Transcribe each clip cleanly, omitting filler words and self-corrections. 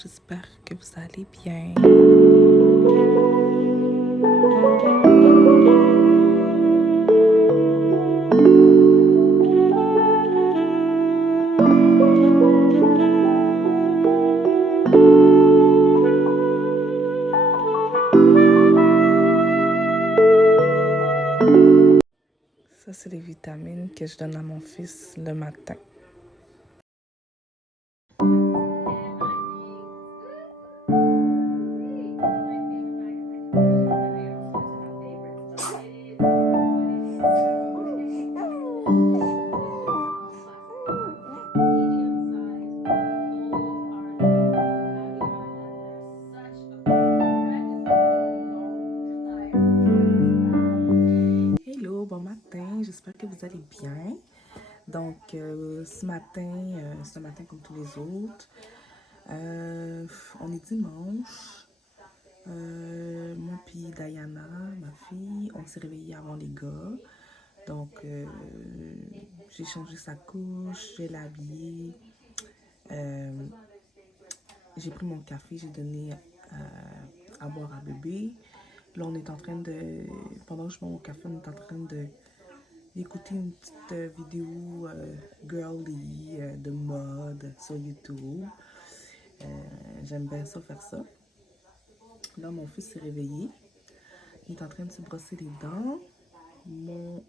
j'espère que vous allez bien. Ça, c'est les vitamines que je donne à mon fils le matin. Hello, bon matin, j'espère que vous allez bien. Donc, ce matin comme tous les autres, on est dimanche. Moi puis Diana, ma fille, on s'est réveillé avant les gars. Donc, j'ai changé sa couche, j'ai l'habillé. J'ai pris mon café, j'ai donné à boire à bébé. Là, on est en train de... Pendant que je bois mon café, on est en train d'écouter une petite vidéo girly de mode sur YouTube. J'aime bien ça, faire ça. Là, mon fils s'est réveillé. Il est en train de se brosser les dents. Mon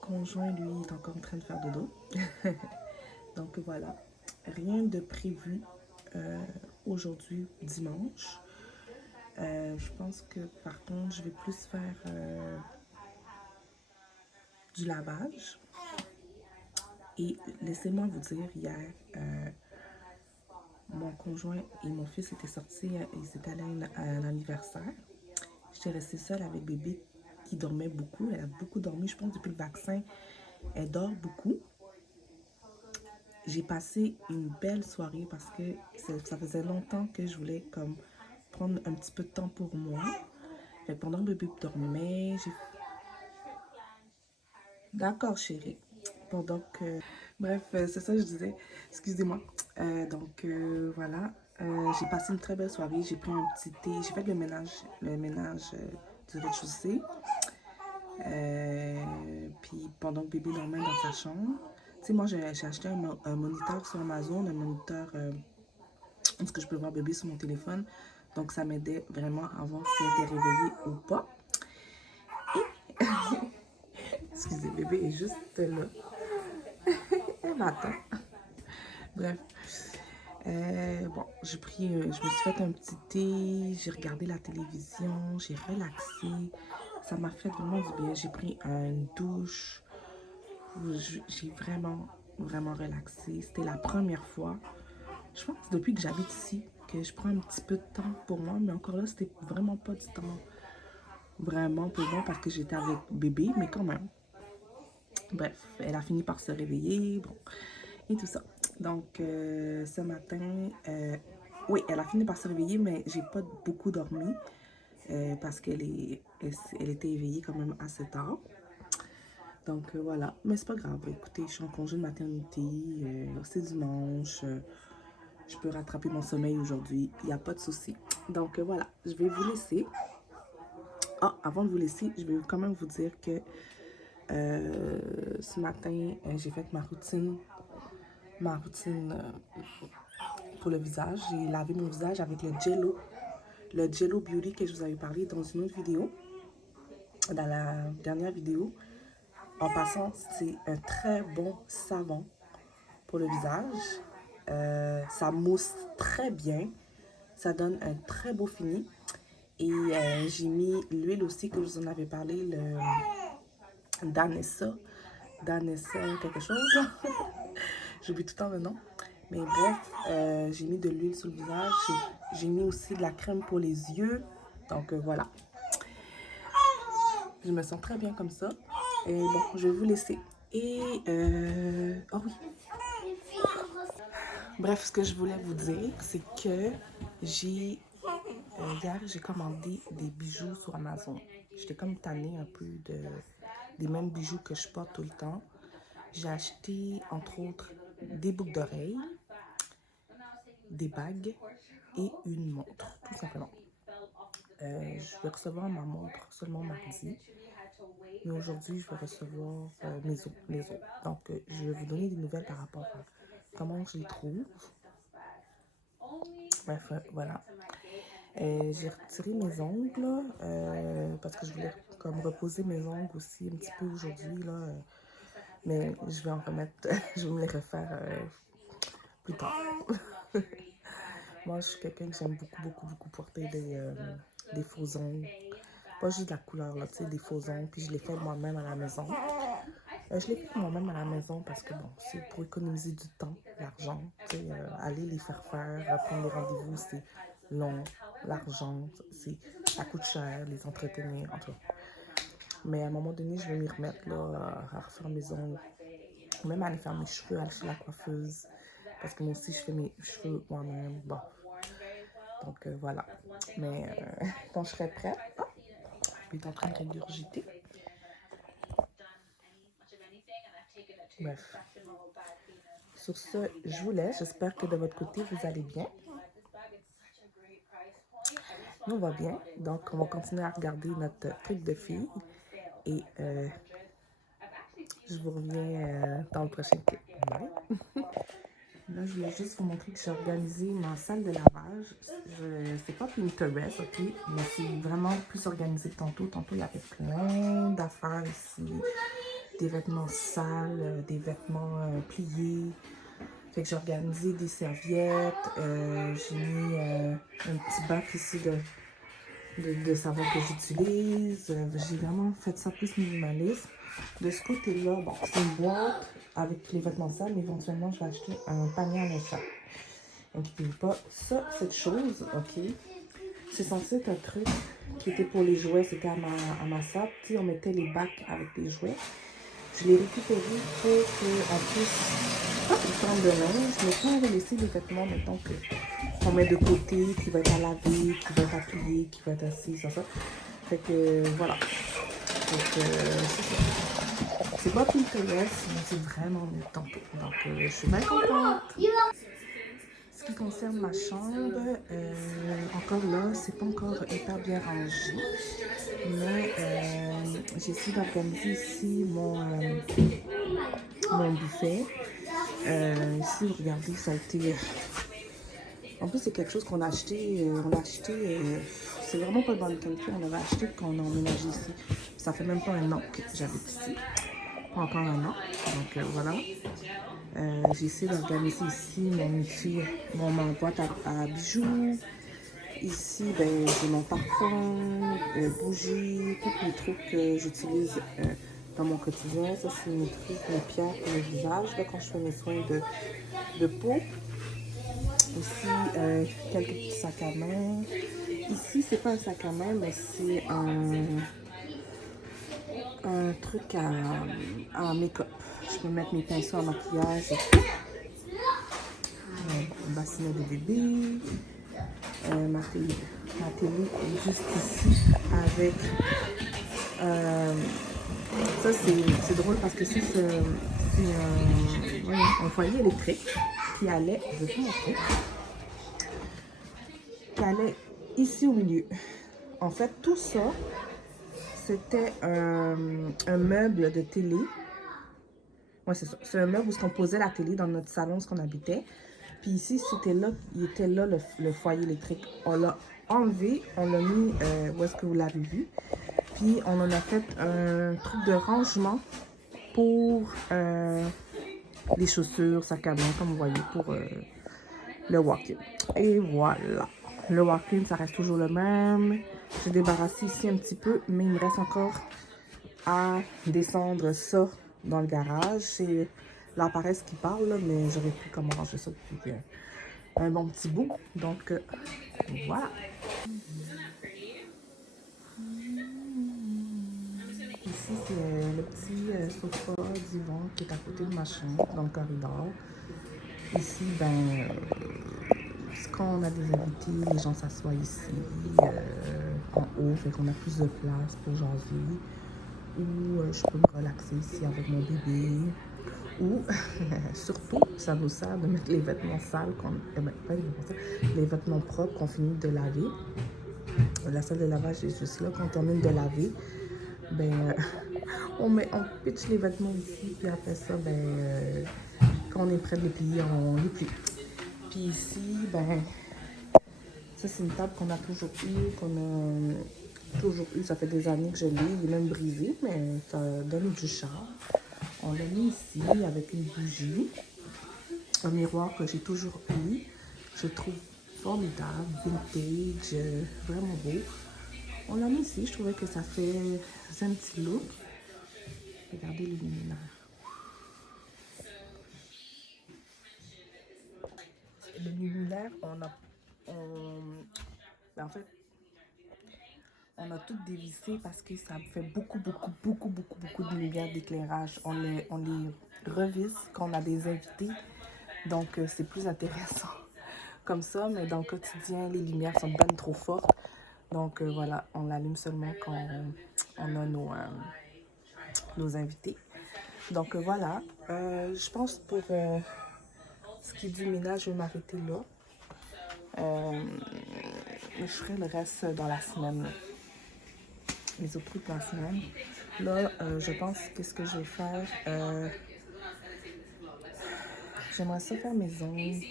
conjoint, lui, est encore en train de faire dodo. Donc voilà, rien de prévu aujourd'hui, dimanche. Je pense que par contre, je vais plus faire du lavage. Et laissez-moi vous dire, hier, mon conjoint et mon fils étaient sortis, ils étaient allés à l'anniversaire. J'étais restée seule avec bébé qui dormait beaucoup. Elle a beaucoup dormi, je pense, depuis le vaccin. Elle dort beaucoup. J'ai passé une belle soirée parce que ça faisait longtemps que je voulais comme prendre un petit peu de temps pour moi. Fait que pendant que bébé dormait, j'ai... D'accord, chérie. Pendant que... Bref, c'est ça que je disais. Excusez-moi. Voilà. J'ai passé une très belle soirée. J'ai pris un petit thé. J'ai fait le ménage du rez-de-chaussée. Puis pendant que bébé dormait dans sa chambre, tu sais, moi j'ai acheté un moniteur sur Amazon, un moniteur parce que je peux voir bébé sur mon téléphone. Donc ça m'aidait vraiment à voir si elle était réveillée ou pas. Et excusez, bébé est juste là. Elle m'attend. Bref. Bon, je me suis fait un petit thé, j'ai regardé la télévision, j'ai relaxé. Ça m'a fait vraiment du bien. J'ai pris une douche. J'ai vraiment relaxé. C'était la première fois, je pense, depuis que j'habite ici, que je prends un petit peu de temps pour moi. Mais encore là, c'était vraiment pas du temps vraiment pour moi parce que j'étais avec bébé, mais quand même. Bref, elle a fini par se réveiller, bon, et tout ça. Donc, ce matin, oui, elle a fini par se réveiller, mais j'ai pas beaucoup dormi parce elle était éveillée quand même assez tard. Donc, voilà. Mais c'est pas grave. Écoutez, je suis en congé de maternité, c'est dimanche, je peux rattraper mon sommeil aujourd'hui, il n'y a pas de souci. Donc, voilà, je vais vous laisser. Ah, avant de vous laisser, je vais quand même vous dire que ce matin, j'ai fait ma routine pour le visage. J'ai lavé mon visage avec le Jello Beauty que je vous avais parlé dans une autre vidéo, dans la dernière vidéo. En passant, c'est un très bon savon pour le visage. Ça mousse très bien, ça donne un très beau fini. Et j'ai mis l'huile aussi que je vous en avais parlé, le Danessa quelque chose. J'oublie tout le temps le nom. Mais bref, j'ai mis de l'huile sur le visage. J'ai mis aussi de la crème pour les yeux. Donc voilà. Je me sens très bien comme ça. Et bon, je vais vous laisser. Et oh oui. Bref, ce que je voulais vous dire, c'est que hier, j'ai commandé des bijoux sur Amazon. J'étais comme tannée un peu des mêmes bijoux que je porte tout le temps. J'ai acheté, entre autres, des boucles d'oreilles, des bagues et une montre, tout simplement. Je vais recevoir ma montre seulement mardi. Mais aujourd'hui, je vais recevoir les os. Donc, je vais vous donner des nouvelles par rapport à comment je les trouve. Bref, voilà. J'ai retiré mes ongles parce que je voulais comme reposer mes ongles aussi un petit peu aujourd'hui. Mais je vais en remettre, je vais me les refaire plus tard. Moi, je suis quelqu'un que j'aime beaucoup porter des faux ongles. Pas juste de la couleur, là, tu sais, des faux ongles. Puis je les fais moi-même à la maison. Je les fais moi-même à la maison parce que, bon, c'est pour économiser du temps, l'argent. Tu sais, aller les faire, prendre les rendez-vous, c'est long, l'argent, ça coûte cher, les entretenir, en tout cas. Mais à un moment donné, je vais m'y remettre, là, à refaire mes ongles. Même aller faire mes cheveux, aller chez la coiffeuse. Parce que moi aussi, je fais mes cheveux moi-même. Bon. Donc, voilà. Mais quand je serai prête, il est en train de régurgiter. Bref. Sur ce, je vous laisse. J'espère que de votre côté, vous allez bien. Nous, on va bien. Donc, on va continuer à regarder notre truc de fille. Et je vous reviens dans le prochain clip. Bye. Là, je voulais juste vous montrer que j'ai organisé ma salle de lavage. C'est pas Pinterest, ok? Mais c'est vraiment plus organisé que tantôt. Tantôt, il y avait plein d'affaires ici. Des vêtements sales, des vêtements pliés. Fait que j'ai organisé des serviettes. J'ai mis un petit bac ici de savon que j'utilise. J'ai vraiment fait ça plus minimaliste. De ce côté-là, bon, c'est une boîte avec les vêtements sales, mais éventuellement, je vais acheter un panier à linge. Inquiétez-vous pas. Ça, cette chose, ok, c'est censé être un truc qui était pour les jouets. C'était à ma salle. Tu sais, on mettait les bacs avec les jouets. Je l'ai récupéré pour qu'on puisse prendre de linge, mais quand on va laisser les vêtements, mettons qu'on met de côté, qui va être à laver, qui va être à plier, qui va être assis, ça. Fait que voilà. Donc, c'est ça. C'est pas Pinterest, mais c'est vraiment mieux tantôt. Donc, je suis bien contente. Ce qui concerne ma chambre, encore là, c'est pas encore hyper bien rangé. Mais j'ai essayé d'organiser ici mon buffet. Ici, vous regardez, ça a été... En plus, c'est quelque chose qu'on a acheté. On l'a acheté... c'est vraiment pas dans le qualité. On l'avait acheté quand on a emménagé ici. Ça fait même pas un an que j'habite ici. Pas encore un an. Donc, voilà. J'ai essayé d'organiser ici ma boîte à bijoux. Ici, ben, j'ai mon parfum, bougies, tous les trucs que j'utilise dans mon quotidien. Ça, c'est mes trucs, mes pierres pour le visage, là, quand je fais mes soins de peau. Ici, quelques petits sacs à main. Ici, c'est pas un sac à main, mais c'est un truc à make-up. Je peux mettre mes pinceaux à maquillage et tout. Un bassinet de bébé. Ma télé est juste ici avec ça, c'est drôle parce que c'est un foyer électrique qui allait, je vais vous montrer, qui allait ici au milieu. En fait, tout ça, c'était un meuble de télé. Ouais, c'est ça. C'est un meuble où on posait la télé dans notre salon, ce qu'on habitait. Puis ici, il était là le foyer électrique. On l'a enlevé, on l'a mis où est-ce que vous l'avez vu. Puis on en a fait un truc de rangement pour les chaussures, sac à main, comme vous voyez, pour le walk-in. Et voilà. Le walk-in, ça reste toujours le même. J'ai débarrassé ici un petit peu, mais il me reste encore à descendre ça dans le garage. C'est l'appareil qui parle, là, mais j'aurais pu comment ranger ça depuis un bon petit bout. Donc, voilà. Ici, c'est le petit sofa divan qui est à côté de ma chambre, dans le corridor. Ici, ben, quand on a des invités, les gens s'assoient ici, en haut, fait qu'on a plus de place pour jaser. Ou je peux me relaxer ici avec mon bébé. Ou, surtout, ça nous sert de mettre les vêtements sales, pas les vêtements sales, les vêtements propres qu'on finit de laver. La salle de lavage est juste là. Quand on termine de laver, ben, on pitch les vêtements ici, puis après ça, ben, quand on est prêt de les plier, on les plie. Puis ici, ben, ça c'est une table qu'on a toujours eu, ça fait des années que je l'ai, il est même brisé, mais ça donne du charme. On l'a mis ici avec une bougie, un miroir que j'ai toujours eu, je trouve formidable, vintage, vraiment beau. On l'a mis ici, je trouvais que ça fait un petit look. Regardez le luminaire. Le luminaire, en fait, on a tout dévissé parce que ça fait beaucoup de lumière d'éclairage. On les revisse quand on a des invités, donc c'est plus intéressant comme ça, mais dans le quotidien, les lumières sont bien trop fortes. Donc voilà, on l'allume seulement quand on a nos invités. Donc voilà, je pense pour ce qui est du ménage, je vais m'arrêter là. Je ferai le reste dans la semaine. Les autres trucs dans la semaine. Là, je pense qu'est-ce que je vais faire. J'aimerais ça faire mes ongles.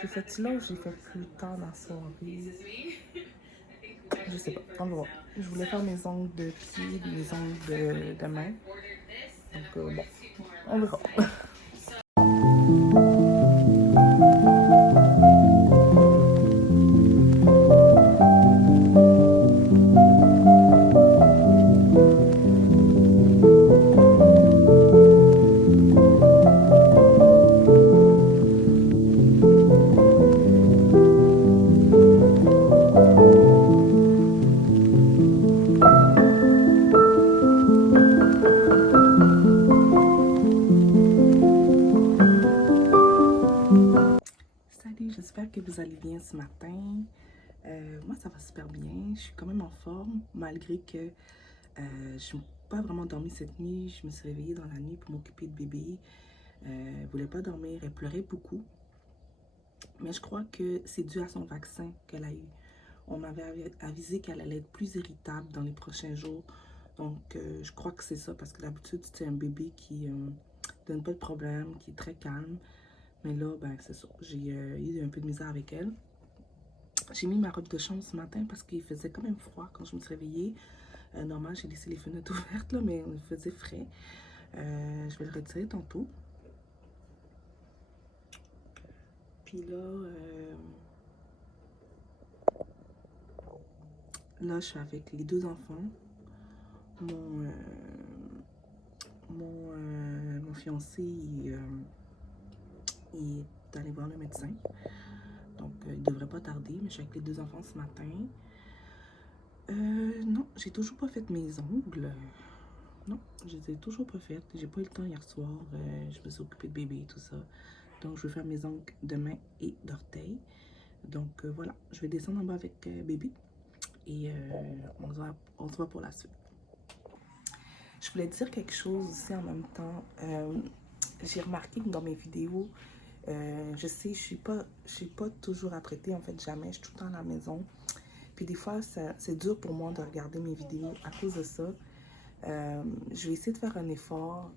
J'ai fait là ou j'ai fait plus tard dans la soirée. Je sais pas, on va voir. Je voulais faire mes ongles de pied, mes ongles de main. Donc bon, on verra. J'espère que vous allez bien ce matin. Moi, ça va super bien. Je suis quand même en forme, malgré que je n'ai pas vraiment dormi cette nuit. Je me suis réveillée dans la nuit pour m'occuper de bébé. Elle ne voulait pas dormir, elle pleurait beaucoup. Mais je crois que c'est dû à son vaccin qu'elle a eu. On m'avait avisé qu'elle allait être plus irritable dans les prochains jours. Donc, je crois que c'est ça, parce que d'habitude, c'est un bébé qui donne pas de problème, qui est très calme. Mais là, ben, c'est ça. J'ai eu un peu de misère avec elle. J'ai mis ma robe de chambre ce matin parce qu'il faisait quand même froid quand je me suis réveillée. Normal, j'ai laissé les fenêtres ouvertes, là, mais il faisait frais. Je vais le retirer tantôt. Puis là, je suis avec les deux enfants. Mon fiancé, il est allé voir le médecin. Donc, il ne devrait pas tarder, mais je suis avec les deux enfants ce matin. Non, j'ai toujours pas fait mes ongles. Non, je les ai toujours pas faites. J'ai pas eu le temps hier soir. Je me suis occupée de bébé et tout ça. Donc, je vais faire mes ongles de main et d'orteil. Donc, voilà, je vais descendre en bas avec bébé. Et on se voit pour la suite. Je voulais dire quelque chose aussi en même temps. J'ai remarqué que dans mes vidéos, je sais, je suis pas toujours apprêtée, en fait, jamais. Je suis tout le temps à la maison. Puis des fois, c'est dur pour moi de regarder mes vidéos à cause de ça. Je vais essayer de faire un effort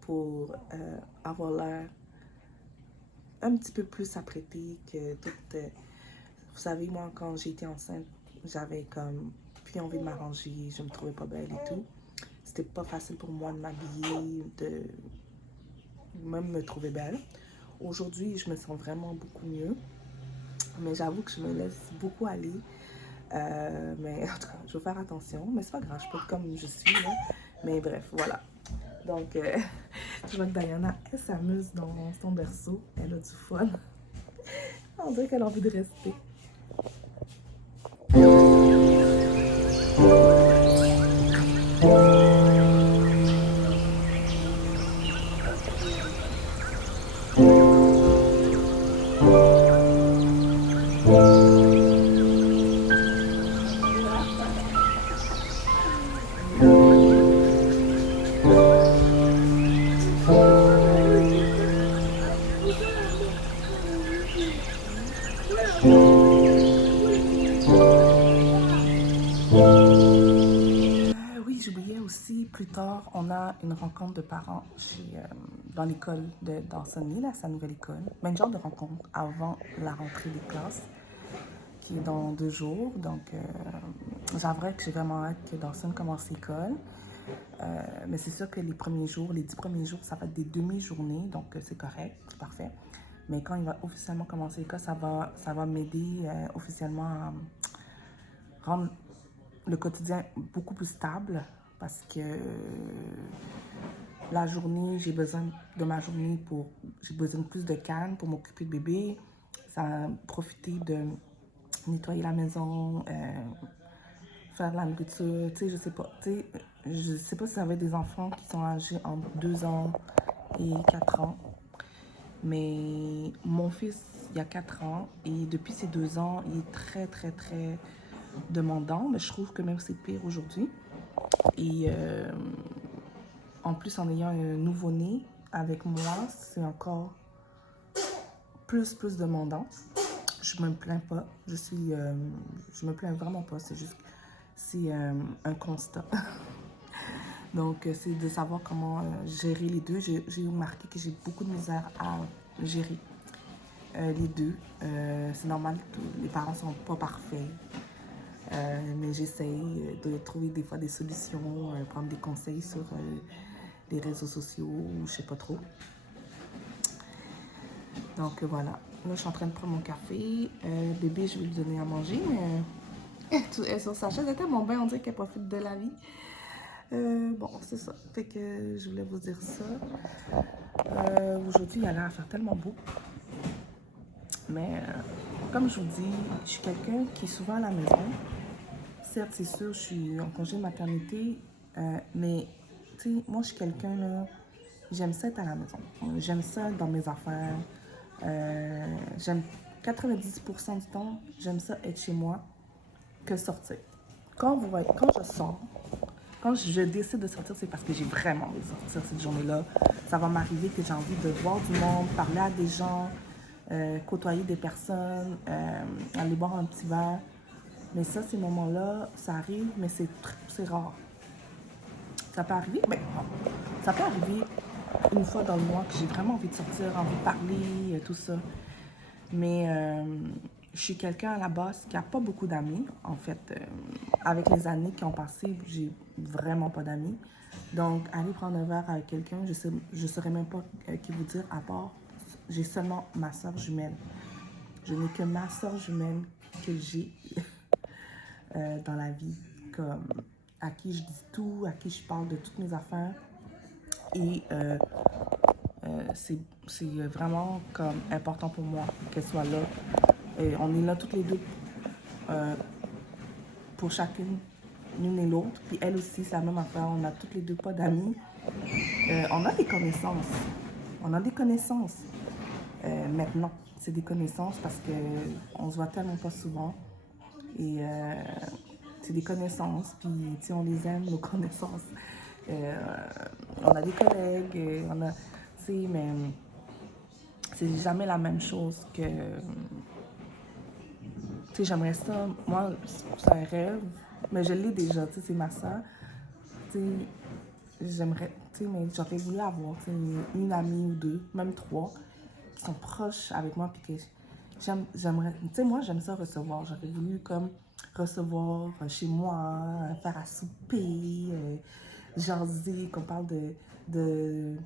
pour avoir l'air un petit peu plus apprêtée que toute... vous savez, moi, quand j'étais enceinte, j'avais comme plus envie de m'arranger, je me trouvais pas belle et tout. C'était pas facile pour moi de m'habiller, de même me trouver belle. Aujourd'hui, je me sens vraiment beaucoup mieux. Mais j'avoue que je me laisse beaucoup aller. Mais en tout cas, je vais faire attention. Mais c'est pas grave, je peux être comme je suis là. Mais bref, voilà. Donc, je vois que Diana, elle s'amuse dans son berceau. Elle a du fun. On dirait qu'elle a envie de rester. aussi, plus tard, on a une rencontre de parents dans l'école de Dawson Hill, à sa nouvelle école. Même genre de rencontre avant la rentrée des classes, qui est dans 2 jours. Donc, j'avouerais que j'ai vraiment hâte que Dawson commence l'école. Mais c'est sûr que les premiers jours, les 10 premiers jours, ça va être des demi-journées, donc c'est correct, c'est parfait. Mais quand il va officiellement commencer l'école, ça va m'aider officiellement à rendre le quotidien beaucoup plus stable parce que la journée, j'ai besoin de ma journée j'ai besoin de plus de calme pour m'occuper de bébé. Ça a profité de nettoyer la maison, faire la nourriture, tu sais, je sais pas si vous avez des enfants qui sont âgés entre 2 ans et 4 ans, mais mon fils, il a 4 ans et depuis ses 2 ans, il est très, très, très demandant, mais je trouve que même c'est pire aujourd'hui. Et en plus, en ayant un nouveau-né avec moi, c'est encore plus demandant. Je me plains pas. Je me plains vraiment pas. C'est un constat. Donc, c'est de savoir comment gérer les deux. J'ai remarqué que j'ai beaucoup de misère à gérer les deux. C'est normal, les parents sont pas parfaits. Mais j'essaye de trouver des fois des solutions, prendre des conseils sur les réseaux sociaux, ou je sais pas trop. Donc voilà, là je suis en train de prendre mon café. Bébé, je vais lui donner à manger, mais elle est sur sa chaise, elle est tellement bien, on dirait qu'elle profite de la vie. Bon, c'est ça. Fait que je voulais vous dire ça. Aujourd'hui, il a l'air à faire tellement beau. Mais comme je vous dis, je suis quelqu'un qui est souvent à la maison. Certes, c'est sûr, je suis en congé de maternité, mais tu sais, moi, je suis quelqu'un, là, j'aime ça être à la maison. J'aime ça dans mes affaires. J'aime 90% du temps, j'aime ça être chez moi que sortir. Quand je sors, quand je décide de sortir, c'est parce que j'ai vraiment envie de sortir cette journée-là. Ça va m'arriver que j'ai envie de voir du monde, parler à des gens, côtoyer des personnes, aller boire un petit verre. Mais ça, ces moments-là, ça arrive, mais c'est rare. Ça peut arriver, mais ça peut arriver une fois dans le mois que j'ai vraiment envie de sortir, envie de parler, tout ça. Mais je suis quelqu'un à la base qui n'a pas beaucoup d'amis. En fait, avec les années qui ont passé, j'ai vraiment pas d'amis. Donc, aller prendre un verre avec quelqu'un, je saurais même pas qui vous dire, à part, j'ai seulement ma soeur jumelle. Je n'ai que ma soeur jumelle que j'ai dans la vie, comme à qui je dis tout, à qui je parle de toutes mes affaires. Et c'est vraiment comme important pour moi qu'elle soit là. Et on est là toutes les deux pour chacune, l'une et l'autre. Puis elle aussi, c'est la même affaire. On a toutes les deux pas d'amis. On a des connaissances. On a des connaissances. Maintenant, c'est des connaissances parce qu'on se voit tellement pas souvent. Et c'est des connaissances. Puis, tu sais, on les aime, nos connaissances. On a des collègues. On a, tu sais, mais c'est jamais la même chose que... Tu sais, j'aimerais ça. Moi, c'est un rêve. Mais je l'ai déjà, tu sais, c'est ma soeur. Tu sais, j'aimerais, tu sais, mais j'aurais voulu avoir, tu sais, une amie ou deux, même 3, qui sont proches avec moi, puis que j'aimerais, tu sais, moi, j'aime ça recevoir. J'aurais voulu, comme, recevoir chez moi, faire à souper, jaser, qu'on parle de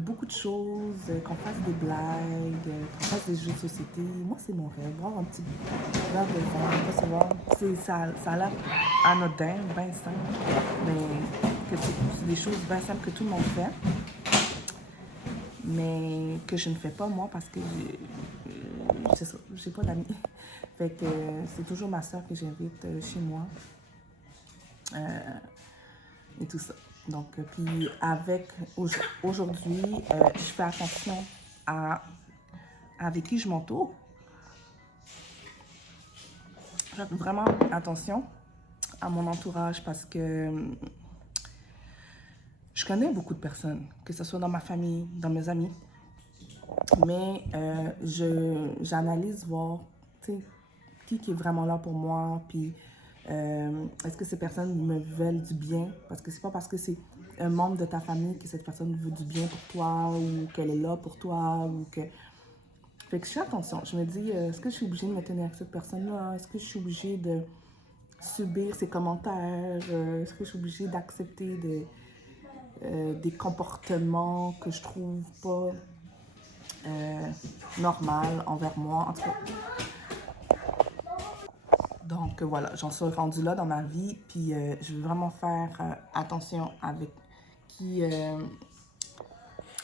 beaucoup de choses, qu'on fasse des blagues, qu'on fasse des jeux de société. Moi, c'est mon rêve. Boire un petit verre de vin, recevoir. Ça a l'air anodin, bien simple, mais c'est des choses bien simples que tout le monde fait, mais que je ne fais pas moi parce que j'ai pas d'amis. Fait que c'est toujours ma soeur que j'invite chez moi et tout ça. Donc, puis aujourd'hui, je fais attention avec qui je m'entoure. Je fais vraiment attention à mon entourage parce que je connais beaucoup de personnes, que ce soit dans ma famille, dans mes amis. Mais j'analyse voir, tu sais, qui est vraiment là pour moi, puis Est-ce que ces personnes me veulent du bien? Parce que c'est pas parce que c'est un membre de ta famille que cette personne veut du bien pour toi ou qu'elle est là pour toi ou que... Fait que je fais attention. Je me dis, est-ce que je suis obligée de me tenir avec cette personne-là? Est-ce que je suis obligée de subir ses commentaires? Est-ce que je suis obligée d'accepter des comportements que je trouve pas normal envers moi? En tout cas, donc voilà, j'en suis rendue là dans ma vie, puis je veux vraiment faire attention avec qui...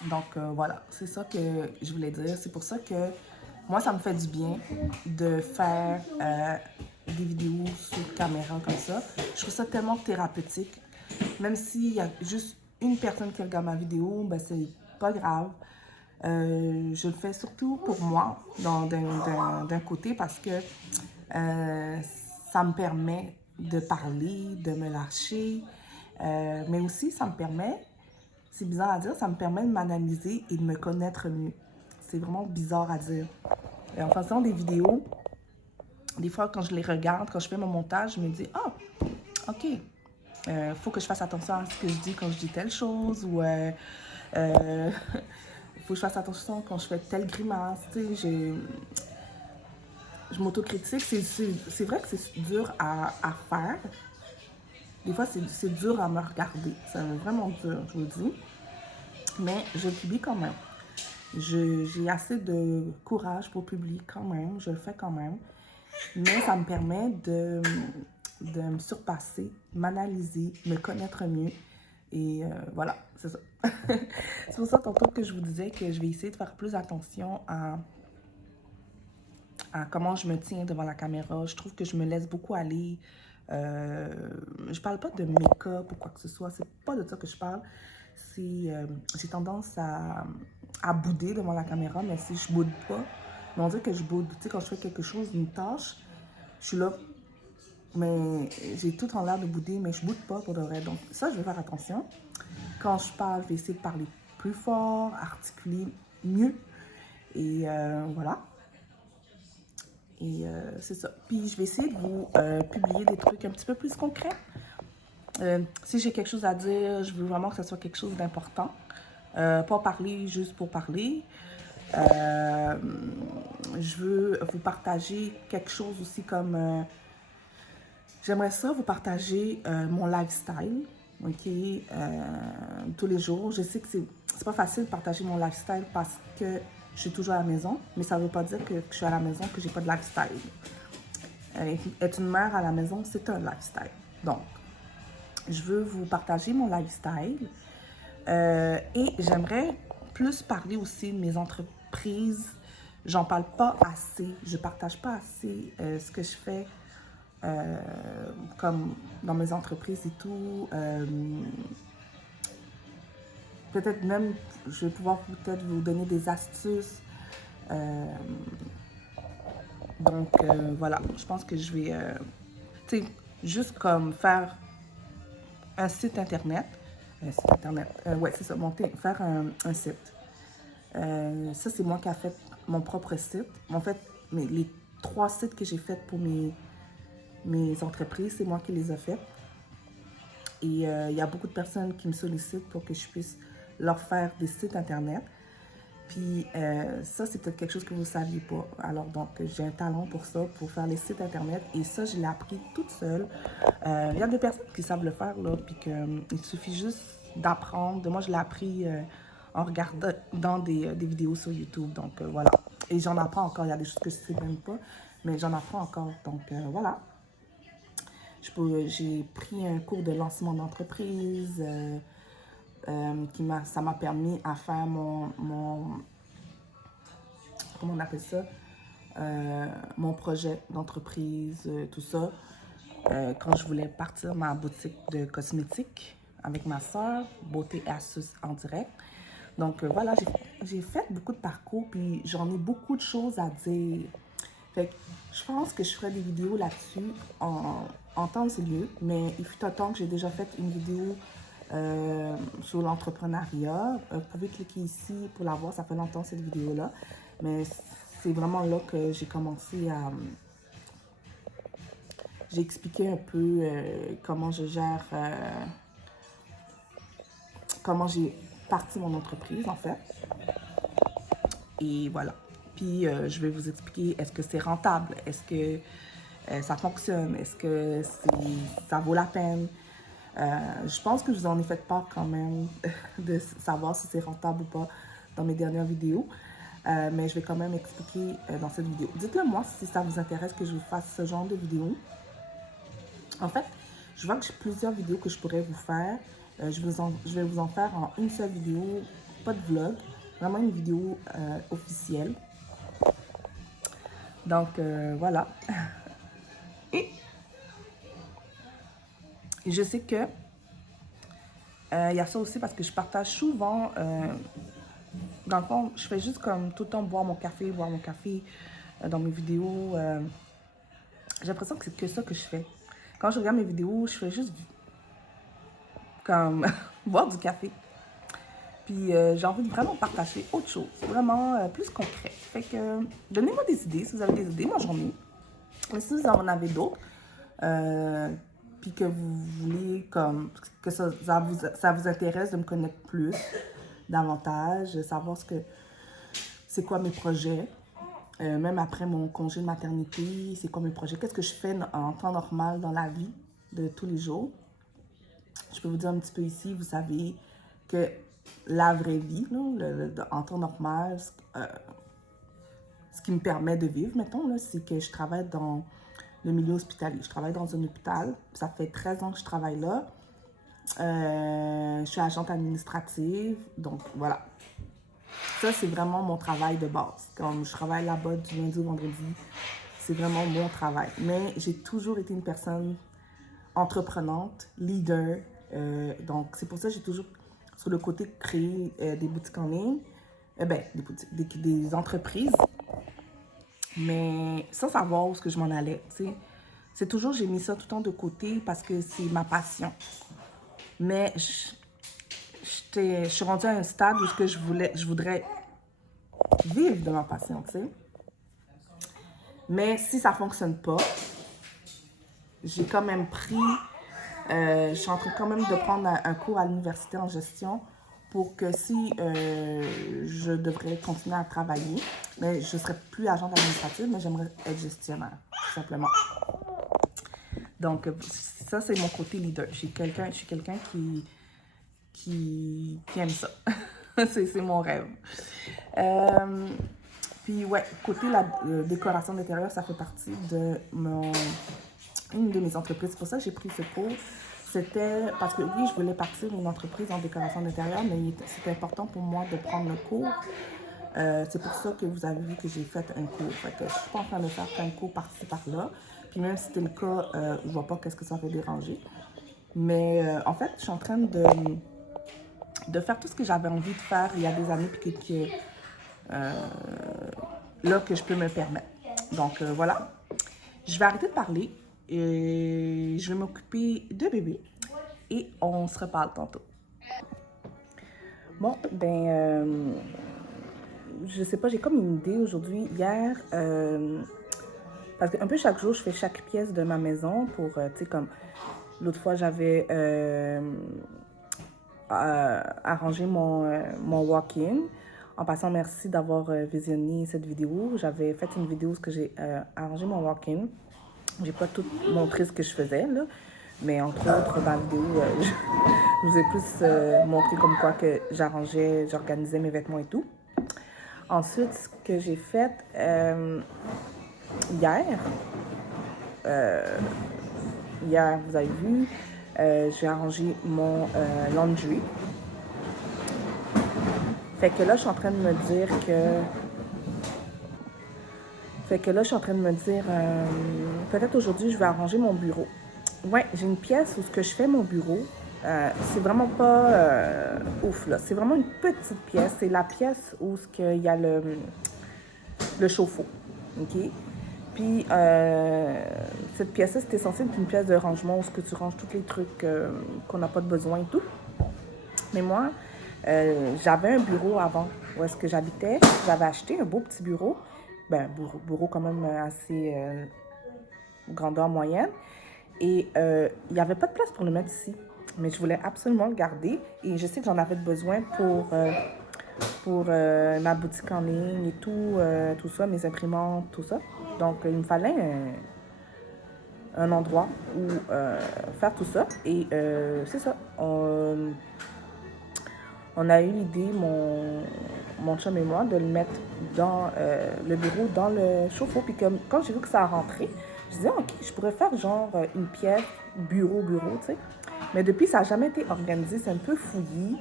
donc voilà, c'est ça que je voulais dire. C'est pour ça que moi, ça me fait du bien de faire des vidéos sur caméra comme ça. Je trouve ça tellement thérapeutique. Même s'il y a juste une personne qui regarde ma vidéo, ben c'est pas grave. Je le fais surtout pour moi, d'un côté, parce que ça me permet de parler, de me lâcher, mais aussi ça me permet, c'est bizarre à dire, ça me permet de m'analyser et de me connaître mieux. C'est vraiment bizarre à dire. Et en faisant des vidéos, des fois quand je les regarde, quand je fais mon montage, je me dis « Ah, ok, faut que je fasse attention à ce que je dis quand je dis telle chose » ou faut que je fasse attention quand je fais telle grimace. Tu sais, je m'autocritique. C'est vrai que c'est dur à faire. Des fois, c'est dur à me regarder. C'est vraiment dur, je vous le dis. Mais je publie quand même. J'ai assez de courage pour publier quand même. Je le fais quand même. Mais ça me permet de me surpasser, m'analyser, me connaître mieux. Et voilà, c'est ça. C'est pour ça tantôt que je vous disais que je vais essayer de faire plus attention à comment je me tiens devant la caméra. Je trouve que je me laisse beaucoup aller. Je parle pas de make-up ou quoi que ce soit. C'est pas de ça que je parle. J'ai tendance à bouder devant la caméra, mais si je boude pas, mais on dirait que je boude. Tu sais, quand je fais quelque chose, une tâche, je suis là, mais j'ai tout en l'air de bouder, mais je boude pas pour de vrai. Donc ça, je vais faire attention. Quand je parle, je vais essayer de parler plus fort, articuler mieux. Et voilà. Et c'est ça. Puis je vais essayer de vous publier des trucs un petit peu plus concrets. Si j'ai quelque chose à dire, je veux vraiment que ce soit quelque chose d'important. Pas parler juste pour parler. Je veux vous partager quelque chose aussi comme... j'aimerais ça vous partager mon lifestyle, ok, tous les jours. Je sais que c'est pas facile de partager mon lifestyle parce que je suis toujours à la maison, mais ça veut pas dire que je suis à la maison que j'ai pas de lifestyle. Être une mère à la maison, c'est un lifestyle. Donc, je veux vous partager mon lifestyle et j'aimerais plus parler aussi de mes entreprises. J'en parle pas assez, je partage pas assez ce que je fais comme dans mes entreprises et tout. Peut-être même, je vais pouvoir peut-être vous donner des astuces. Donc, voilà, je pense que je vais, tu sais, juste comme faire un site internet. Ouais, c'est ça, faire un site. Ça, c'est moi qui ai fait mon propre site. En fait, les 3 sites que j'ai faits pour mes entreprises, c'est moi qui les ai faits. Et il y a beaucoup de personnes qui me sollicitent pour que je puisse leur faire des sites internet. Puis ça, c'est peut-être quelque chose que vous ne saviez pas. Alors donc, j'ai un talent pour ça, pour faire les sites internet. Et ça, je l'ai appris toute seule. Il y a des personnes qui savent le faire, là, puis qu'il suffit juste d'apprendre. Moi, je l'ai appris en regardant des vidéos sur YouTube. Donc voilà. Et j'en apprends encore. Il y a des choses que je ne sais même pas, mais j'en apprends encore. Donc voilà. J'ai pris un cours de lancement d'entreprise. Ça m'a permis à faire comment on appelle ça, mon projet d'entreprise, tout ça. Quand je voulais partir ma boutique de cosmétiques avec ma soeur, Beauté et Astuces en direct. Donc voilà, j'ai fait beaucoup de parcours, puis j'en ai beaucoup de choses à dire. Fait que je pense que je ferai des vidéos là-dessus en temps et lieu, mais il fut un temps que j'ai déjà fait une vidéo sur l'entrepreneuriat. Vous pouvez cliquer ici pour la voir, ça fait longtemps cette vidéo-là. Mais c'est vraiment là que j'ai commencé j'ai expliqué un peu comment je gère, comment j'ai parti mon entreprise, en fait. Et voilà. Puis, je vais vous expliquer, est-ce que c'est rentable? Est-ce que ça fonctionne? Est-ce que ça vaut la peine? Je pense que je vous en ai fait part quand même de savoir si c'est rentable ou pas dans mes dernières vidéos. Mais je vais quand même expliquer dans cette vidéo. Dites-le moi si ça vous intéresse que je vous fasse ce genre de vidéo. En fait, je vois que j'ai plusieurs vidéos que je pourrais vous faire. Je vais vous en faire en une seule vidéo, pas de vlog. Vraiment une vidéo officielle. Donc, voilà. Et je sais que il y a ça aussi parce que je partage souvent... dans le fond, je fais juste comme tout le temps boire mon café dans mes vidéos. J'ai l'impression que c'est que ça que je fais. Quand je regarde mes vidéos, je fais juste comme boire du café. Puis j'ai envie de vraiment partager autre chose, vraiment plus concret. Fait que donnez-moi des idées, si vous avez des idées, moi j'en ai. Mais si vous en avez d'autres, puis que vous voulez comme que ça vous intéresse de me connaître plus, davantage, savoir c'est quoi mes projets, même après mon congé de maternité, c'est quoi mes projets, qu'est-ce que je fais en temps normal dans la vie de tous les jours. Je peux vous dire un petit peu ici, vous savez que la vraie vie, là, en temps normal, ce qui me permet de vivre, mettons, c'est que je travaille dans le milieu hospitalier. Je travaille dans un hôpital, ça fait 13 ans que je travaille là. Je suis agente administrative, donc voilà. Ça, c'est vraiment mon travail de base. Comme je travaille là-bas du lundi au vendredi, c'est vraiment mon travail. Mais j'ai toujours été une personne entreprenante, leader. Donc, c'est pour ça que j'ai toujours, sur le côté, créé des boutiques en ligne. Des entreprises. Mais sans savoir où est-ce que je m'en allais, tu sais. C'est toujours, j'ai mis ça tout le temps de côté parce que c'est ma passion. Mais je suis rendue à un stade où je voudrais vivre de ma passion, tu sais. Mais si ça ne fonctionne pas, j'ai quand même pris... je suis en train quand même de prendre un cours à l'université en gestion pour que si je devrais continuer à travailler, mais je ne serais plus agente administrative, mais j'aimerais être gestionnaire, tout simplement. Donc, ça, c'est mon côté leader. Je suis quelqu'un qui aime ça. C'est mon rêve. Puis, ouais, côté la décoration d'intérieur, ça fait partie de une de mes entreprises. C'est pour ça que j'ai pris ce cours. C'était parce que oui, je voulais partir une entreprise en décoration d'intérieur, mais c'était important pour moi de prendre le cours. C'est pour ça que vous avez vu que j'ai fait un cours. Fait que je ne suis pas en train de faire plein de cours par-ci, par-là. Puis même si c'était le cas, je ne vois pas qu'est-ce que ça va déranger. Mais en fait, je suis en train de faire tout ce que j'avais envie de faire il y a des années, puis là que je peux me permettre. Donc voilà, je vais arrêter de parler et je vais m'occuper de bébé et on se reparle tantôt. Bon, je sais pas, j'ai comme une idée aujourd'hui. Hier, parce qu'un peu chaque jour, je fais chaque pièce de ma maison pour, tu sais, comme l'autre fois, j'avais arrangé mon walk-in. En passant, merci d'avoir visionné cette vidéo. J'avais fait une vidéo où j'ai arrangé mon walk-in. J'ai pas tout montré ce que je faisais, là. Mais entre autres, dans la vidéo, je vous ai plus montré comme quoi que j'organisais mes vêtements et tout. Ensuite, ce que j'ai fait hier, vous avez vu, j'ai arrangé mon laundry. Fait que là, je suis en train de me dire peut-être aujourd'hui, je vais arranger mon bureau. Ouais, j'ai une pièce où ce que je fais mon bureau, c'est vraiment pas ouf, là. C'est vraiment une petite pièce. C'est la pièce où il y a le chauffe-eau, OK? Puis, cette pièce-là, c'était censé être une pièce de rangement où tu ranges tous les trucs qu'on n'a pas de besoin et tout. Mais moi, j'avais un bureau avant où est-ce que j'habitais. J'avais acheté un beau petit bureau. Ben, bureau quand même assez grandeur moyenne. Et il n'y avait pas de place pour le mettre ici. Mais je voulais absolument le garder. Et je sais que j'en avais besoin pour ma boutique en ligne et tout ça, mes imprimantes, tout ça. Donc, il me fallait un endroit où faire tout ça. Et c'est ça. On a eu l'idée, mon chum et moi, de le mettre dans le bureau, dans le chauffe-eau. Puis quand j'ai vu que ça a rentré, je disais, OK, je pourrais faire genre une pièce, bureau, tu sais. Mais depuis, ça n'a jamais été organisé. C'est un peu fouillis,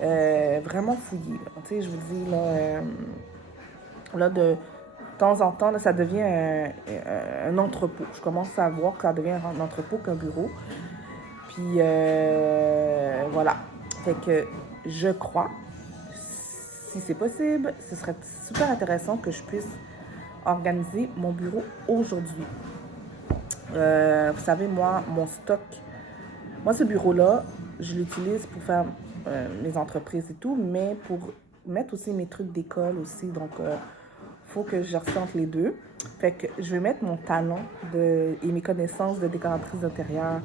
vraiment fouillis. Tu sais, je vous dis, là de temps en temps, là, ça devient un entrepôt. Je commence à voir que ça devient un entrepôt qu'un bureau. Puis voilà. Fait que je crois, si c'est possible, ce serait super intéressant que je puisse organiser mon bureau aujourd'hui. Vous savez, moi, mon stock, moi, ce bureau-là, je l'utilise pour faire mes entreprises et tout, mais pour mettre aussi mes trucs d'école aussi. Donc, faut que je ressente les deux. Fait que je vais mettre mon talent et mes connaissances de décoratrice d'intérieur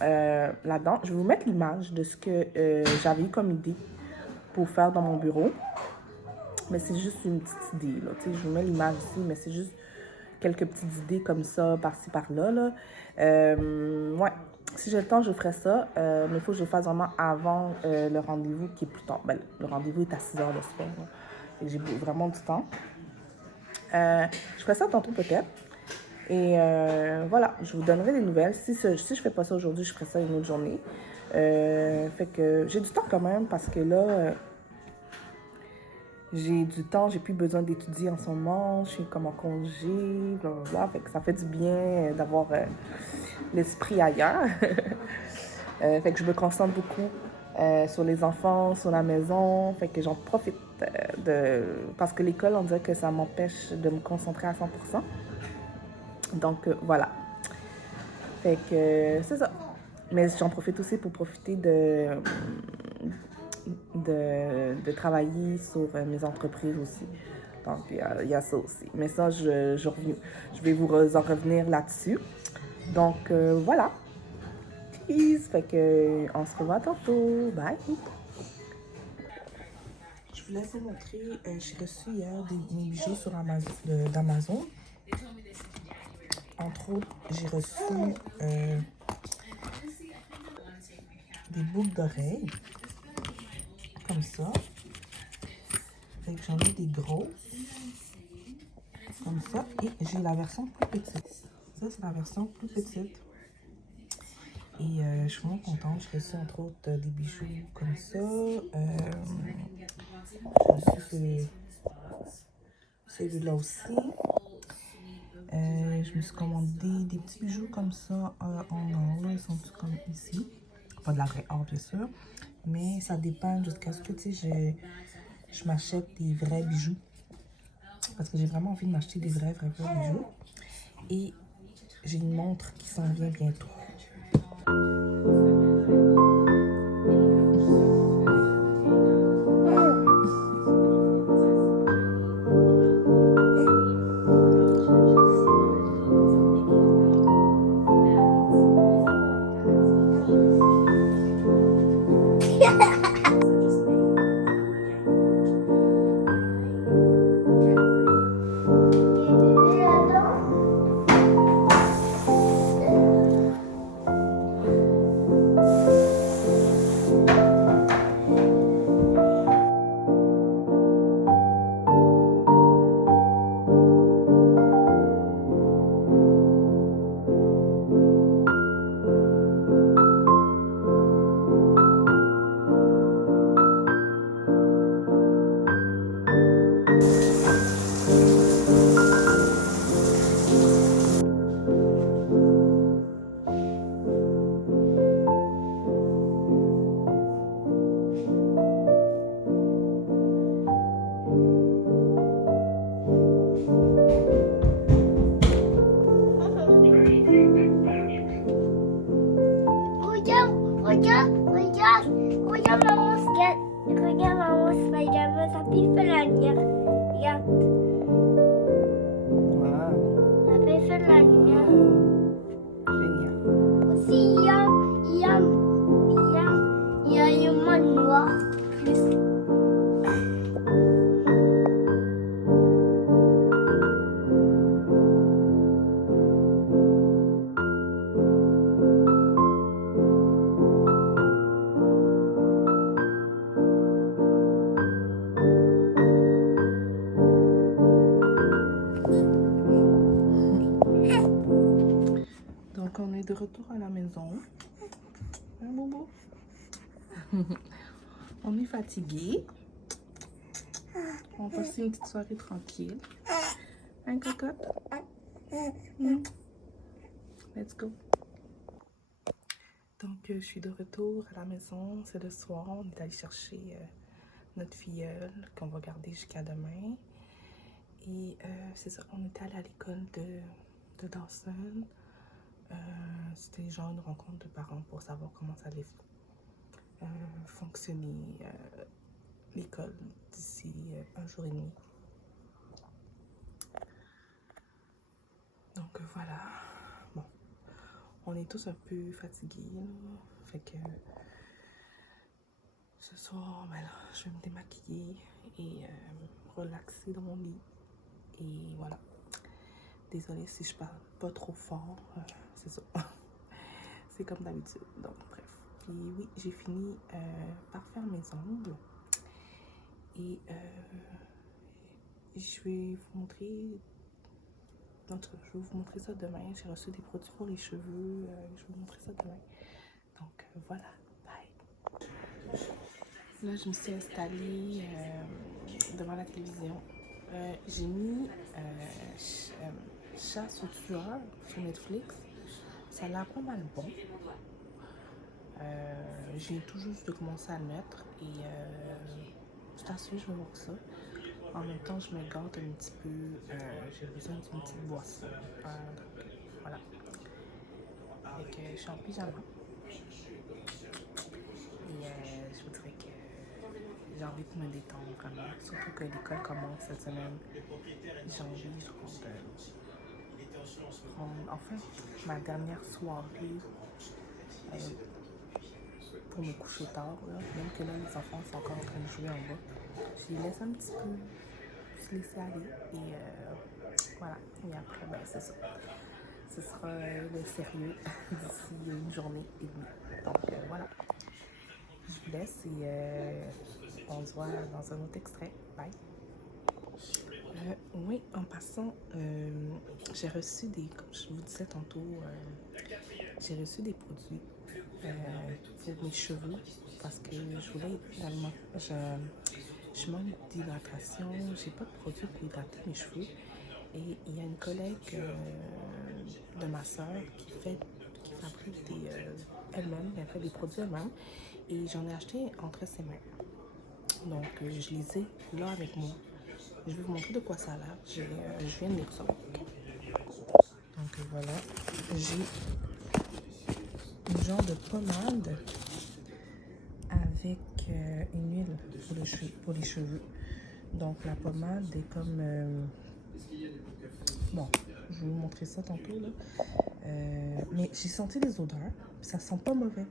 là-dedans. Je vais vous mettre l'image de ce que j'avais eu comme idée pour faire dans mon bureau. Mais c'est juste une petite idée, là. Tu sais, je vous mets l'image ici, mais c'est juste quelques petites idées comme ça, par-ci, par-là, là. Ouais. Si j'ai le temps, je ferai ça. Mais il faut que je le fasse vraiment avant le rendez-vous qui est plus tard. Ben, le rendez-vous est à 6 h le soir. Et j'ai vraiment du temps. Je ferai ça tantôt peut-être. Et voilà, je vous donnerai des nouvelles. Si je fais pas ça aujourd'hui, je ferai ça une autre journée. Fait que j'ai du temps quand même parce que là, j'ai du temps, j'ai plus besoin d'étudier en ce moment. Je suis comme en congé, blablabla. Fait que ça fait du bien d'avoir l'esprit ailleurs. Fait que je me concentre beaucoup sur les enfants, sur la maison. Fait que j'en profite parce que l'école, on dirait que ça m'empêche de me concentrer à 100%. Donc, voilà. Fait que c'est ça. Mais j'en profite aussi pour profiter de travailler sur mes entreprises aussi. Donc, il y a ça aussi. Mais ça, je vais vous en revenir là-dessus. Donc, voilà. Peace. Fait que, on se revoit tantôt. Bye. Je voulais vous montrer, j'ai reçu hier mes bijoux sur d'Amazon. Entre autres, j'ai reçu des boucles d'oreilles, comme ça. Fait que j'en ai des grosses, comme ça. Et j'ai la version plus petite. Ça, c'est la version plus petite. Et je suis vraiment contente. J'ai reçu entre autres des bijoux comme ça. J'ai reçu celui-là aussi. Je me suis commandé des petits bijoux comme ça en or. Ils sont tous comme ici. Pas de la vraie or, bien sûr. Mais ça dépend jusqu'à ce que, tu sais, je m'achète des vrais bijoux. Parce que j'ai vraiment envie de m'acheter des vrais bijoux. Et j'ai une montre qui s'en vient bientôt. Regarde maman Spider-Man, ça peut faire la lumière. Regarde. Wow. Ça peut faire la lumière. Génial. aussi, il y a un manoir. Plus. Donc, on est de retour à la maison. Hein, Bobo? On est fatigué. On va passer une petite soirée tranquille. Hein, cocotte? Let's go. Donc, je suis de retour à la maison. C'est le soir. On est allé chercher notre filleule qu'on va garder jusqu'à demain. Et c'est ça, on était allé à l'école de Dawson. C'était genre une rencontre de parents pour savoir comment ça allait fonctionner l'école d'ici un jour et demi. Donc voilà. Bon, on est tous un peu fatigués, là. Fait que ce soir, ben là, je vais me démaquiller et relaxer dans mon lit. Et voilà. Désolée si je parle pas trop fort, c'est ça. C'est comme d'habitude. Donc bref. Puis oui, j'ai fini par faire mes ongles. Et je vais vous montrer. Donc, je vais vous montrer ça demain. J'ai reçu des produits pour les cheveux. Je vais vous montrer ça demain. Donc voilà. Bye. Là, je me suis installée devant la télévision. J'ai mis Chasse au tueur sur Netflix. Ça a l'air pas mal bon. J'ai tout juste de commencer à le mettre et c'est assez, je vais voir ça. En même temps, je me gâte un petit peu. J'ai besoin d'une petite boisson. Donc, voilà. Fait que je suis en pyjama. Et je vous dirais que j'ai envie de me détendre vraiment. Surtout que l'école commence cette semaine. J'ai envie de prendre, enfin, ma dernière soirée pour me coucher tard. Là. Même que là, les enfants sont encore en train de jouer en bas. Je les laisse un petit peu se laisser aller. Et voilà. Et après, ben, c'est ça. Ce sera le sérieux d'ici une journée et demie. Donc voilà. Je vous laisse et on se voit dans un autre extrait. Bye. Oui, en passant, j'ai reçu comme je vous disais tantôt, j'ai reçu des produits pour mes cheveux parce que je voulais également, je manque d'hydratation, j'ai pas de produit pour hydrater mes cheveux et il y a une collègue de ma soeur qui fabrique elle-même, elle fait des produits elle-même et j'en ai acheté entre ses mains. Donc je les ai là avec moi. Je vais vous montrer de quoi ça a l'air. Je viens de les recevoir. Donc voilà, j'ai une genre de pommade avec une huile pour les cheveux. Donc la pommade est comme... bon, je vais vous montrer ça tantôt là. Mais j'ai senti les odeurs. Ça sent pas mauvais.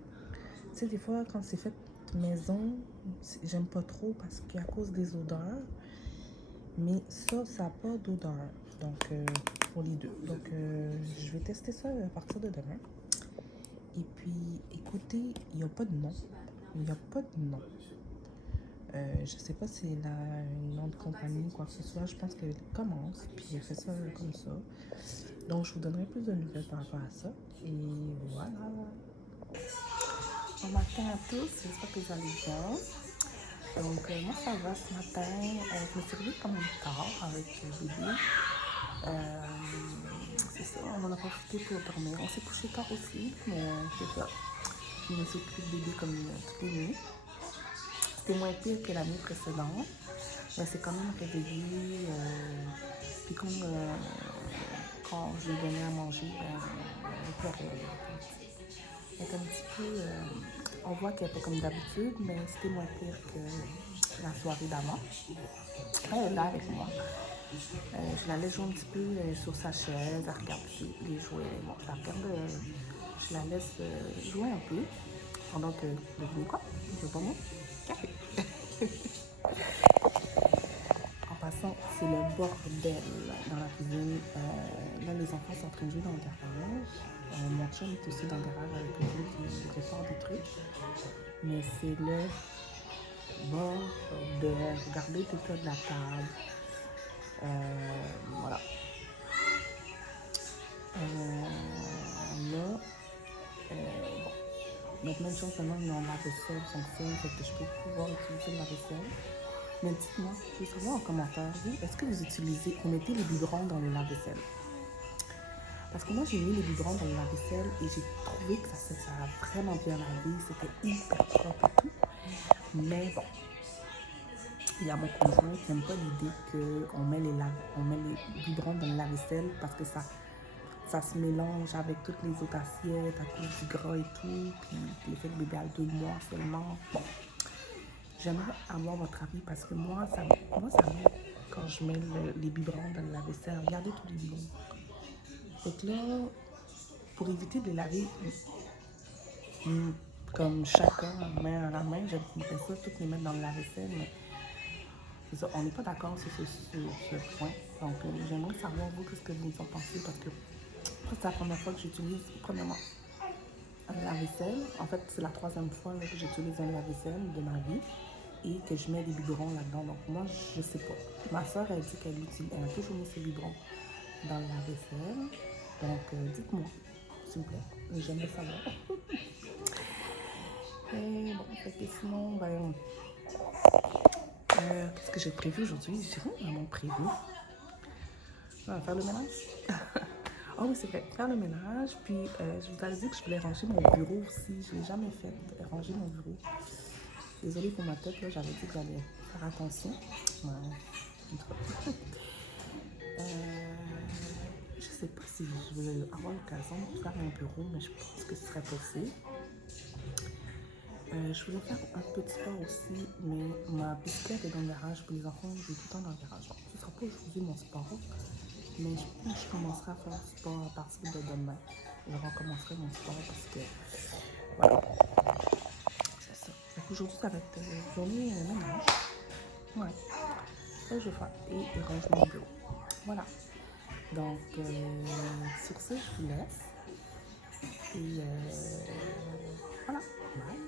Tu sais, des fois quand c'est fait maison, j'aime pas trop parce qu'à cause des odeurs. Mais ça n'a pas d'odeur. Donc, pour les deux. Donc, je vais tester ça à partir de demain. Et puis, écoutez, il n'y a pas de nom. Il n'y a pas de nom. Je sais pas si c'est une nom de compagnie ou quoi que ce soit. Je pense qu'elle commence. Puis, elle fait ça comme ça. Donc, je vous donnerai plus de nouvelles par rapport à ça. Et voilà. Bon matin à tous. J'espère que vous allez bien. Donc moi ça va ce matin, je me suis réveillée quand même tard avec le bébé. C'est ça, on en a profité pour dormir. On s'est couché tard aussi, mais c'est ça. Je me suis occupée de bébé comme toutes les nuits. C'était moins pire que la nuit précédente, mais c'est quand même réveillé. Puis quand je lui donnais à manger, elle pleurait. Elle était un petit peu... on voit qu'elle n'est pas comme d'habitude, mais c'était moins pire que la soirée d'avant. Elle est là avec moi. Je la laisse jouer un petit peu sur sa chaise, elle regarde les jouets. Bon, je la regarde je la laisse jouer un peu pendant que, devinez quoi, je bois mon café. En passant, c'est le bordel dans la cuisine. Là, les enfants sont en train de jouer dans le garage. Mon chum est aussi dans le garage avec eux qui répare des trucs. Mais c'est le bordel. Regardez tout le de la table. Voilà. Là, bon. Maintenant, une chose, seulement, mon lave-vaisselle fonctionne, fait que je peux pouvoir utiliser le lave-vaisselle. Mais dites-moi, je veux savoir en commentaire, vous, est-ce que vous mettez les biberons dans le lave-vaisselle? Parce que moi, j'ai mis les biberons dans le lave-vaisselle et j'ai trouvé que ça a vraiment bien lavé, c'était hyper propre et tout. Mais bon, il y a mon conjoint qui n'aime pas l'idée qu'on met les biberons dans le lave-vaisselle parce que ça se mélange avec toutes les autres assiettes à cause du gras et tout, puis le fait que le bébé a 2 mois seulement. Bon, j'aimerais avoir votre avis parce que moi, ça m'aide quand je mets les biberons dans le lave-vaisselle. Regardez tous les biberons. Fait que là, pour éviter de les laver comme chacun, main à la main, j'aimerais ça, toutes les mettre dans le lave-vaisselle, mais on n'est pas d'accord sur ce point. Donc, j'aimerais savoir, vous, qu'est-ce que vous en pensez, parce que c'est la première fois que j'utilise, premièrement, un lave-vaisselle. En fait, c'est la 3e fois là, que j'utilise un lave-vaisselle de ma vie et que je mets des biberons là-dedans. Donc, moi, je sais pas. Ma soeur a dit qu'elle a toujours mis ses biberons dans le lave-vaisselle. Donc, dites-moi, s'il vous plaît. J'aimerais savoir. Et bon, fait que sinon, ben, qu'est-ce que j'ai prévu aujourd'hui? J'ai vraiment prévu. Faire le ménage. Oh oui, c'est vrai, faire le ménage. Puis, je vous avais dit que je voulais ranger mon bureau aussi. Je ne l'ai jamais fait, ranger mon bureau. Désolée pour ma tête, là, j'avais dit que j'allais faire attention. Ouais. Je sais pas si je vais avoir l'occasion de faire mon bureau, mais je pense que ce serait possible. Je voulais faire un petit sport aussi, mais ma bicyclette est dans le garage. Pour les enfants, je joue tout le temps dans le garage. Donc, ce ne sera pas aujourd'hui mon sport. Mais je pense que je commencerai à faire du sport à partir de demain. Je recommencerai mon sport parce que, voilà, c'est ça. Donc aujourd'hui, ça va être une journée ménage. Ouais, ça je vais faire. Et rangement de bureau. Voilà. Donc, sur ce, je vous laisse. Et voilà. Bye.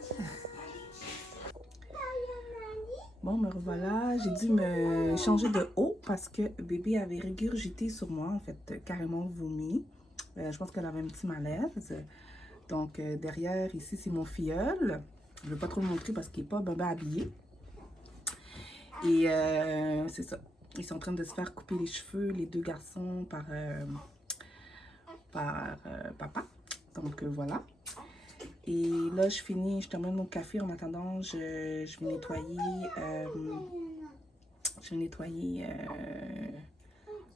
Bon, me revoilà. J'ai dû me changer de haut parce que bébé avait régurgité sur moi, en fait, carrément vomi. Je pense qu'elle avait un petit malaise. Donc, derrière, ici, c'est mon filleul. Je ne vais pas trop le montrer parce qu'il n'est pas bien habillé. Et c'est ça. Ils sont en train de se faire couper les cheveux, les 2 garçons, par papa. Donc, voilà. Et là, je termine mon café. En attendant, je vais nettoyer,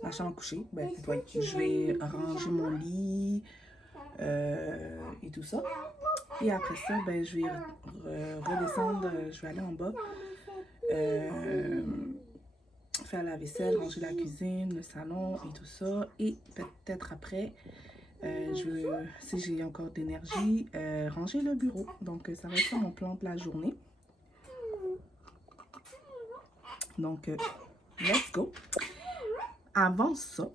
la chambre à coucher. Ben, je vais ranger mon lit et tout ça. Et après ça, ben, je vais redescendre, je vais aller en bas, faire la vaisselle, ranger la cuisine, le salon et tout ça. Et peut-être après, si j'ai encore d'énergie, ranger le bureau. Donc, ça va être ça mon plan de la journée. Donc, let's go. Avant ça,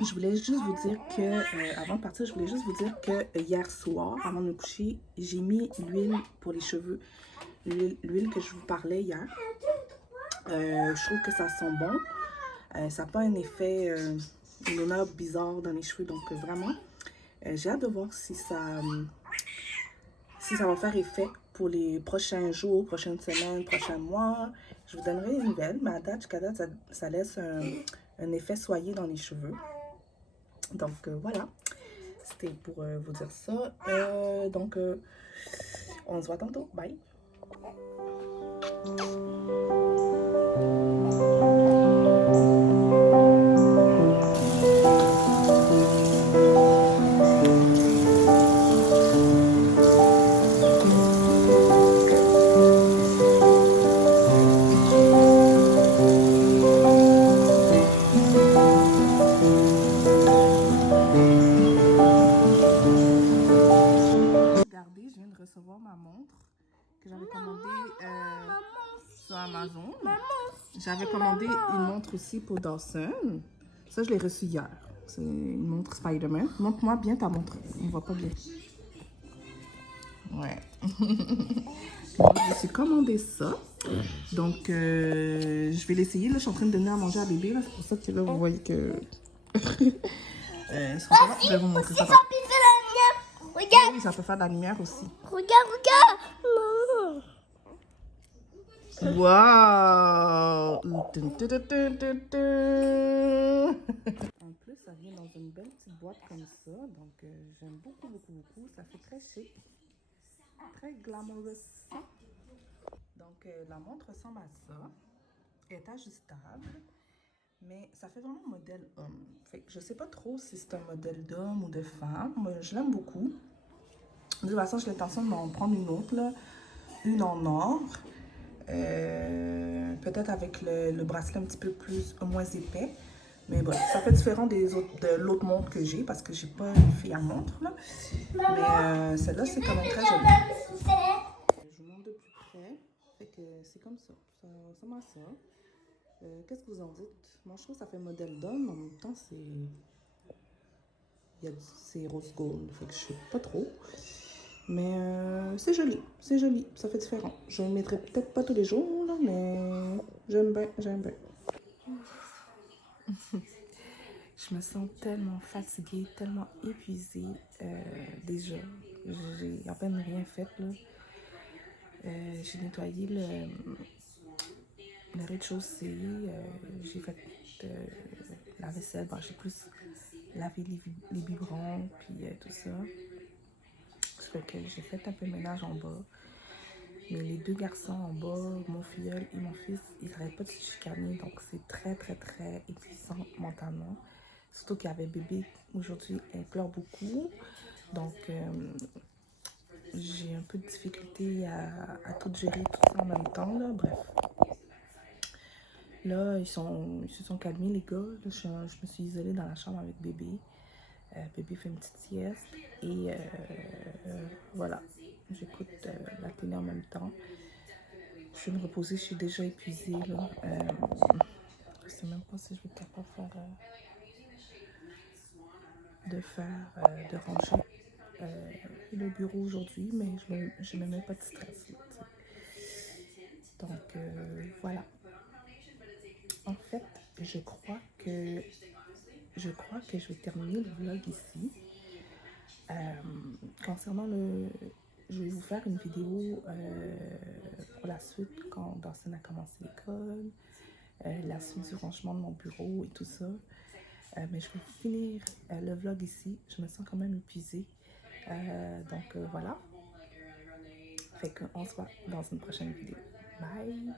je voulais juste vous dire que, avant de partir, je voulais juste vous dire que hier soir, avant de me coucher, j'ai mis l'huile pour les cheveux. L'huile que je vous parlais hier. Je trouve que ça sent bon. Ça n'a pas un effet... une odeur bizarre dans les cheveux, donc vraiment, j'ai hâte de voir si ça va faire effet pour les prochains jours, prochaines semaines, prochains mois. Je vous donnerai des nouvelles, mais à date, jusqu'à date, ça laisse un effet soyeux dans les cheveux. Donc voilà, c'était pour vous dire ça. Donc, on se voit tantôt. Bye! que j'avais commandé Maman sur Amazon. Maman J'avais commandé une montre aussi pour Dawson. Ça, je l'ai reçu hier. C'est une montre Spider-Man. Montre-moi bien ta montre. On voit pas bien. Ouais. Donc, je me suis commandé ça. Donc, je vais l'essayer. Là, je suis en train de donner à manger à bébé. C'est pour ça que là, vous voyez que... je vais vous montrer ça. ça peut faire la lumière. Regarde. Oui, ça peut faire de la lumière aussi. Regarde, regarde. Maman. Wow! En plus, ça vient dans une belle petite boîte comme ça. Donc, j'aime beaucoup, beaucoup, beaucoup. Ça fait très chic. Très glamorous. Donc, la montre ressemble à ça. Elle est ajustable. Mais ça fait vraiment modèle homme. Fait que je sais pas trop si c'est un modèle d'homme ou de femme. Moi, je l'aime beaucoup. De toute façon, j'ai l'intention de m'en prendre une autre, là. Une en or. Peut-être avec le bracelet un petit peu moins épais. Mais bon, ça fait différent de l'autre montre que j'ai parce que j'ai pas une fille à montre, là. Mais celle-là, c'est quand même très joli. Je vous montre de plus près. Fait que c'est comme ça. Ça ressemble à ça. Qu'est-ce que vous en dites? Moi, je trouve que ça fait modèle d'homme. En même temps, c'est rose gold. Fait que je sais pas trop. Mais c'est joli. C'est joli. Ça fait différent. Je ne le mettrai peut-être pas tous les jours, là, mais j'aime bien. J'aime bien. Je me sens tellement fatiguée, tellement épuisée déjà. J'ai à peine rien fait, là. J'ai nettoyé le rez-de-chaussée. J'ai fait la vaisselle. Bon, j'ai plus lavé les biberons, puis tout ça. Ça fait que j'ai fait un peu de ménage en bas. Mais les deux garçons en bas, mon filleul et mon fils, ils n'arrêtent pas de se chicaner. Donc, c'est très, très, très épuisant mentalement. Surtout qu'il y avait bébé aujourd'hui, elle pleure beaucoup. Donc, j'ai un peu de difficulté à tout gérer tout ça en même temps, là. Bref. Là, ils se sont calmés, les gars. Là, je me suis isolée dans la chambre avec bébé. Bébé fait une petite sieste. Et voilà. J'écoute la télé en même temps. Je vais me reposer, je suis déjà épuisée, là. Je sais même pas si je vais être capable de ranger le bureau aujourd'hui, mais je me mets pas de stress, là, donc, voilà. En fait, je crois que je vais terminer le vlog ici. Concernant je vais vous faire une vidéo pour la suite quand Dawson a commencé l'école, la suite du rangement de mon bureau et tout ça. Mais je vais finir le vlog ici. Je me sens quand même épuisée. Donc voilà. Fait qu'on se voit dans une prochaine vidéo. Bye!